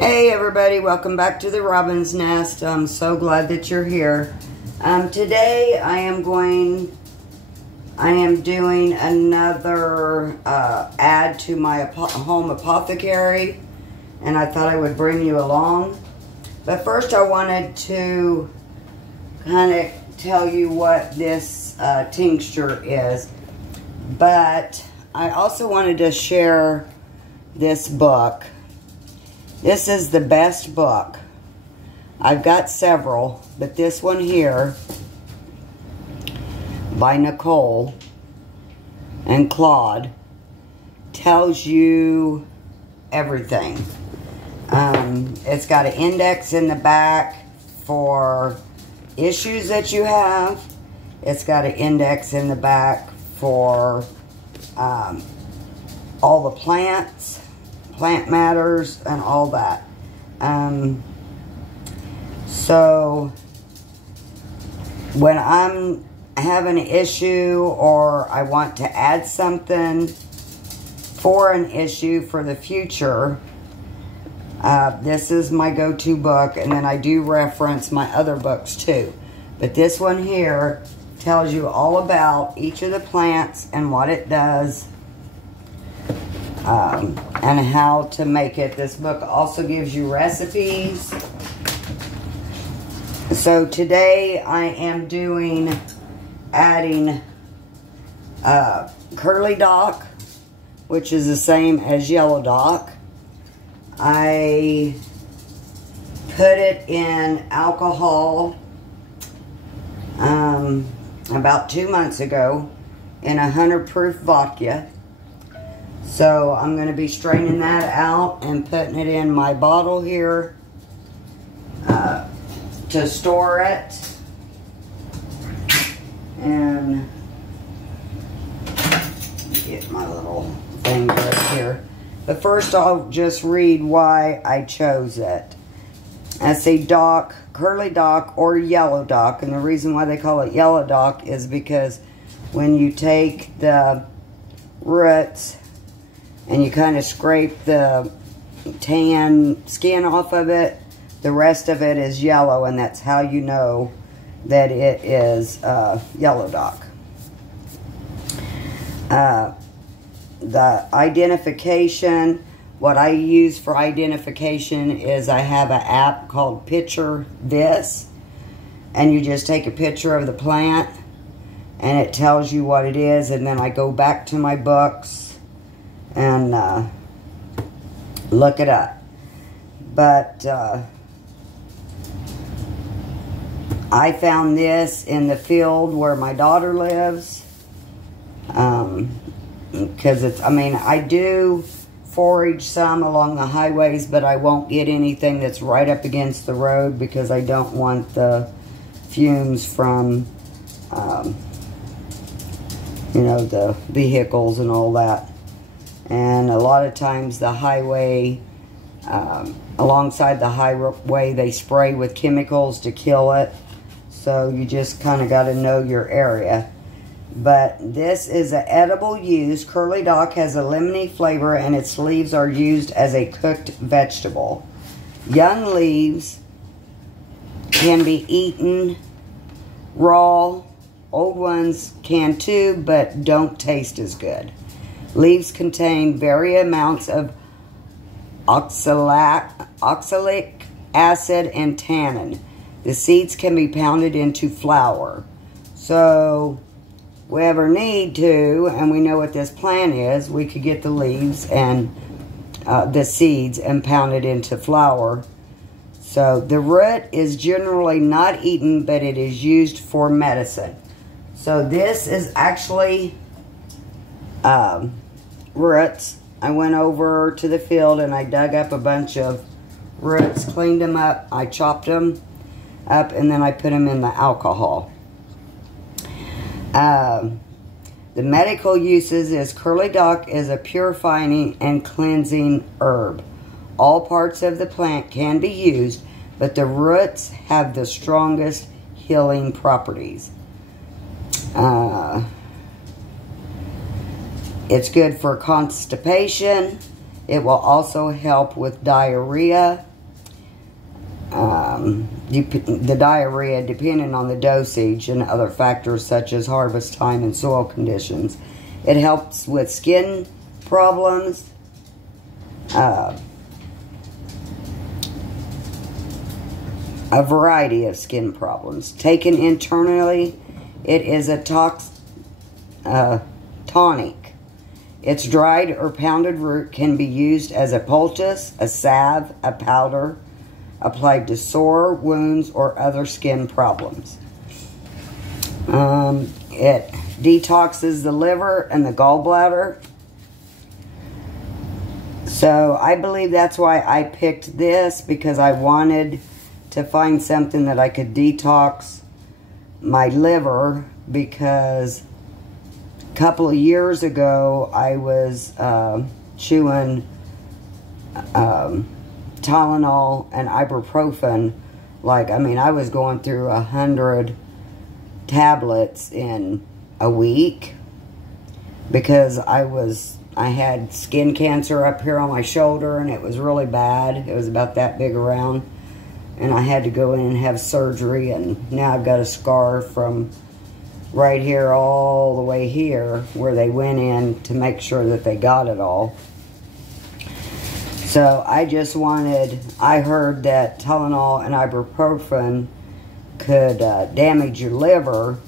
Hey everybody, welcome back to the Robin's Nest. I'm so glad that you're here. Today I am doing another ad to my home apothecary, and I thought I would bring you along. But first I wanted to kind of tell you what this tincture is. But I also wanted to share this book. This is the best book. I've got several, but this one here by Nicole and Claude tells you everything. It's got an index in the back for issues that you have. It's got an index in the back for all the plants, plant matters, and all that. So when I'm having an issue or I want to add something for an issue for the future, this is my go-to book, and then I do reference my other books too. But this one here tells you all about each of the plants and what it does, and how to make it. This book also gives you recipes. So today I am adding curly dock, which is the same as yellow dock. I put it in alcohol about 2 months ago in 100 proof vodka. So I'm going to be straining that out and putting it in my bottle here to store it. And get my little thing right here. But first I'll just read why I chose it. I say dock, curly dock, or yellow dock. And the reason why they call it yellow dock is because when you take the roots and you kind of scrape the tan skin off of it, the rest of it is yellow, and that's how you know that it is yellow dock. The identification, what I use for identification is I have an app called Picture This, and you just take a picture of the plant and it tells you what it is, and then I go back to my books and look it up. But I found this in the field where my daughter lives, because it's, I do forage some along the highways, but I won't get anything that's right up against the road because I don't want the fumes from the vehicles and all that. And a lot of times the highway, alongside the highway, they spray with chemicals to kill it. So you just kind of got to know your area. But this is an edible use. Curly dock has a lemony flavor, and its leaves are used as a cooked vegetable. Young leaves can be eaten raw. Old ones can too, but don't taste as good. Leaves contain various amounts of oxalic acid and tannin. The seeds can be pounded into flour. So, if we ever need to, and we know what this plant is, we could get the leaves and the seeds and pound it into flour. So, the root is generally not eaten, but it is used for medicine. So, this is actually roots. I went over to the field and I dug up a bunch of roots, cleaned them up, I chopped them up, and then I put them in the alcohol. The medical uses is curly dock is a purifying and cleansing herb. All parts of the plant can be used, but the roots have the strongest healing properties. It's good for constipation. It will also help with diarrhea, the diarrhea, depending on the dosage and other factors such as harvest time and soil conditions. It helps with skin problems, a variety of skin problems. Taken internally, it is a tonic. Its dried or pounded root can be used as a poultice, a salve, a powder, applied to sore, wounds, or other skin problems. It detoxes the liver and the gallbladder. So I believe that's why I picked this, because I wanted to find something that I could detox my liver, because a couple of years ago I was chewing Tylenol and ibuprofen. Like, I mean, I was going through 100 tablets in a week, because I had skin cancer up here on my shoulder, and it was really bad. It was about that big around, and I had to go in and have surgery, and now I've got a scar from right here all the way here, where they went in to make sure that they got it all. So I just I heard that Tylenol and ibuprofen could damage your liver,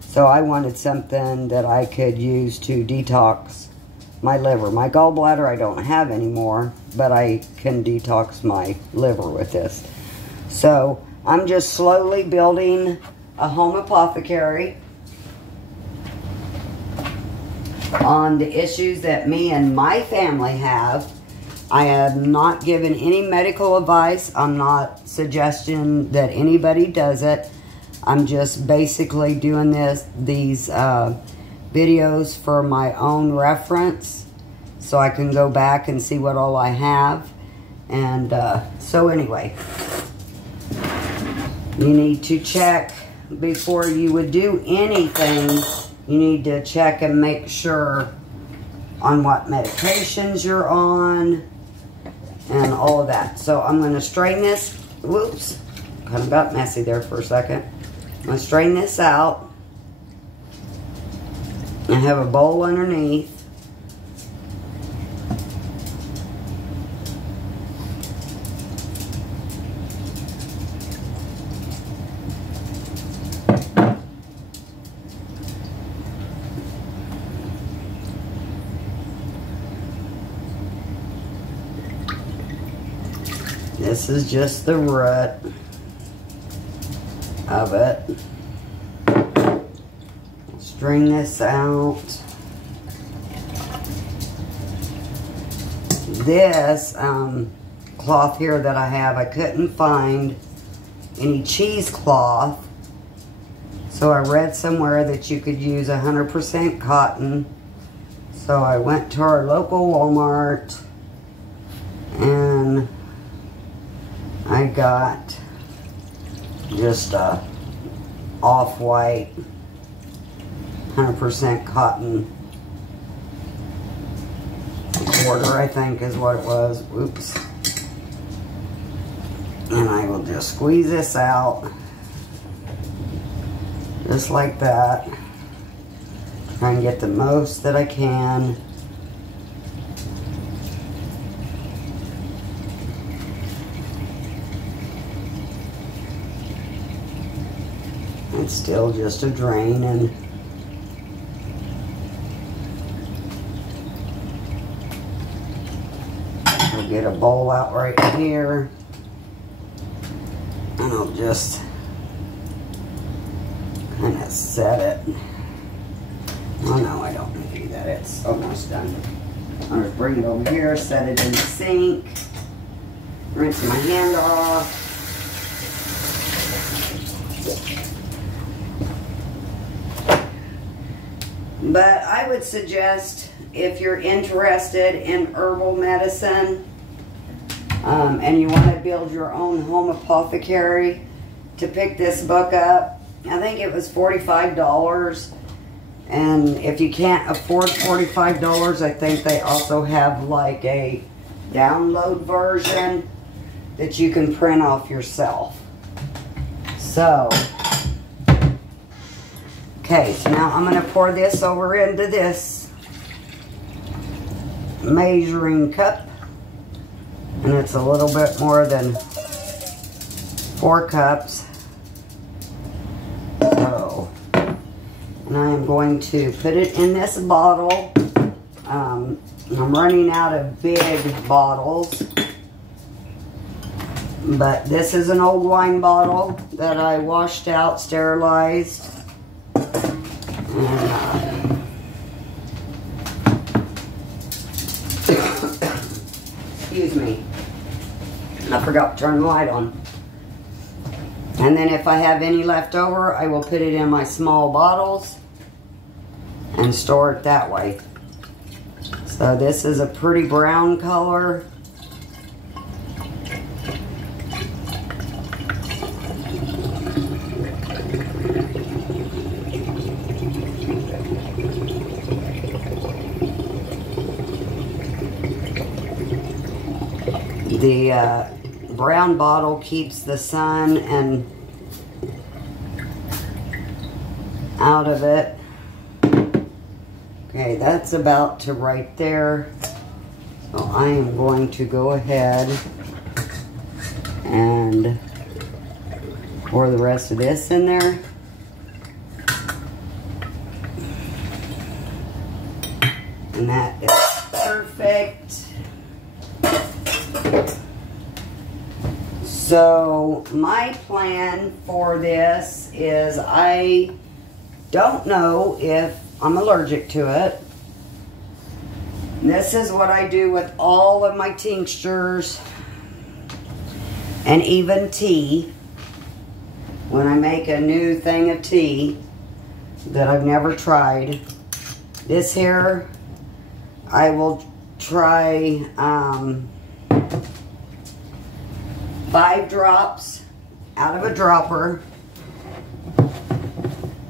so I wanted something that I could use to detox my liver. My gallbladder I don't have anymore, but I can detox my liver with this. So I'm just slowly building a home apothecary on the issues that me and my family have. I have not given any medical advice. I'm not suggesting that anybody does it. I'm just basically doing these videos for my own reference, so I can go back and see what all I have. And so anyway, you need to check before you would do anything. You need to check and make sure on what medications you're on and all of that. So I'm going to strain this. Whoops, kind of got messy there for a second. I'm going to strain this out. I have a bowl underneath. This is just the root of it. String this out. This cloth here that I have, I couldn't find any cheesecloth. So I read somewhere that you could use 100% cotton. So I went to our local Walmart and I got just a off-white 100% cotton quarter, I think is what it was. Oops. And I will just squeeze this out just like that. Try and get the most that I can. It's still just a drain, and I'll get a bowl out right here, and I'll just kind of set it. Oh no, I don't need to do that. It's almost done. I'll just bring it over here, set it in the sink, rinse my hand off. But I would suggest, if you're interested in herbal medicine and you want to build your own home apothecary, to pick this book up. I think it was $45. And if you can't afford $45, I think they also have like a download version that you can print off yourself. So, okay, so now I'm going to pour this over into this measuring cup. And it's a little bit more than 4 cups. So, and I am going to put it in this bottle. I'm running out of big bottles. But this is an old wine bottle that I washed out, sterilized. And, excuse me. I forgot to turn the light on. And then if I have any left over, I will put it in my small bottles and store it that way. So this is a pretty brown color. The brown bottle keeps the sun and out of it. Okay, that's about to right there. So I am going to go ahead and pour the rest of this in there. And that is perfect. So my plan for this is I don't know if I'm allergic to it. This is what I do with all of my tinctures and even tea. When I make a new thing of tea that I've never tried, this here I will try 5 drops out of a dropper,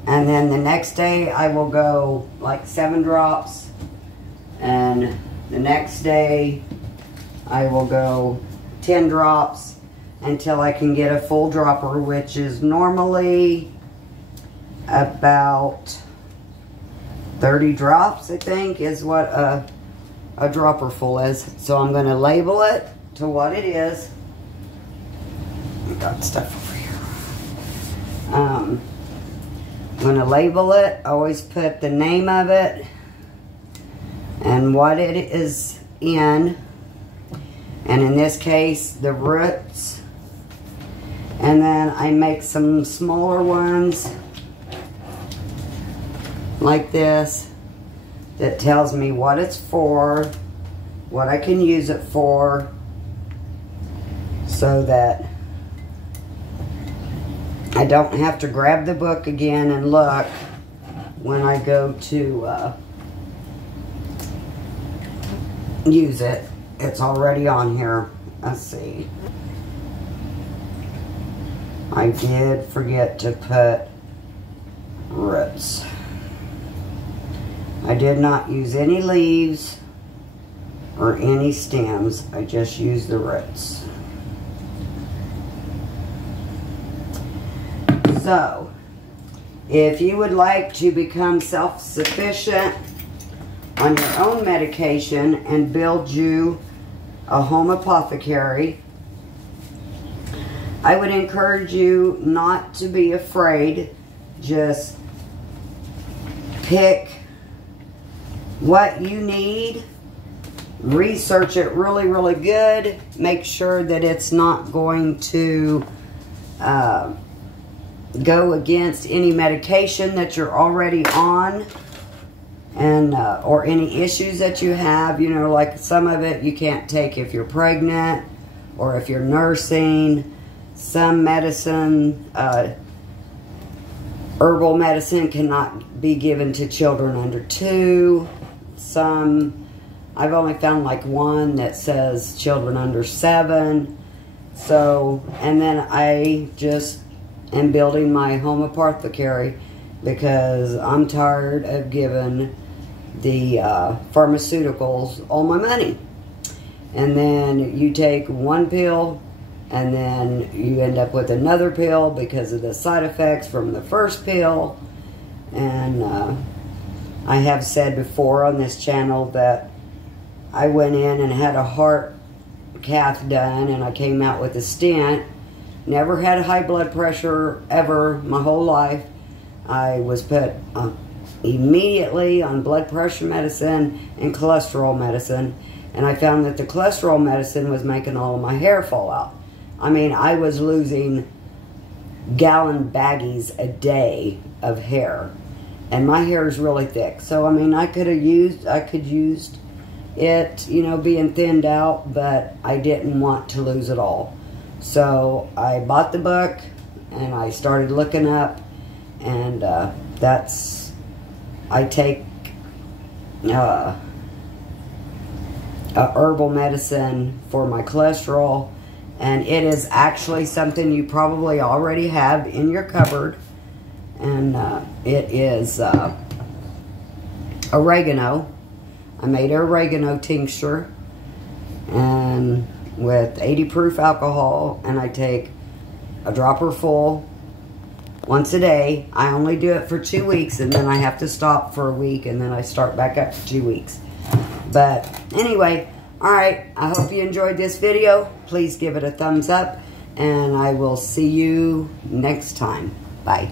and then the next day I will go like 7 drops, and the next day I will go 10 drops until I can get a full dropper, which is normally about 30 drops, I think, is what a dropper full is. So I'm going to label it to what it is. I got stuff over here. I'm going to label it. Always put the name of it and what it is in. And in this case, the roots. And then I make some smaller ones like this that tells me what it's for, what I can use it for, so that I don't have to grab the book again and look when I go to use it. It's already on here. Let's see. I did forget to put roots. I did not use any leaves or any stems. I just used the roots. So, if you would like to become self-sufficient on your own medication and build you a home apothecary, I would encourage you not to be afraid. Just pick what you need, research it really, really good, make sure that it's not going to go against any medication that you're already on, and or any issues that you have. You know, like some of it you can't take if you're pregnant or if you're nursing. Some medicine, herbal medicine, cannot be given to children under 2. Some, I've only found like one that says children under 7. So, and then I just am building my home apothecary because I'm tired of giving the pharmaceuticals all my money. And then you take one pill and then you end up with another pill because of the side effects from the first pill. And I have said before on this channel that I went in and had a heart cath done, and I came out with a stent. Never had high blood pressure ever my whole life. I was put immediately on blood pressure medicine and cholesterol medicine, and I found that the cholesterol medicine was making all of my hair fall out. I mean, I was losing gallon baggies a day of hair, and my hair is really thick. So I mean, I could use it, you know, being thinned out, but I didn't want to lose it all. So I bought the book and I started looking up, and I take a herbal medicine for my cholesterol, and it is actually something you probably already have in your cupboard, and it is oregano. I made an oregano tincture, and with 80 proof alcohol, and I take a dropper full once a day. I only do it for 2 weeks, and then I have to stop for a week, and then I start back up for 2 weeks. But anyway, alright, I hope you enjoyed this video. Please give it a thumbs up, and I will see you next time. Bye.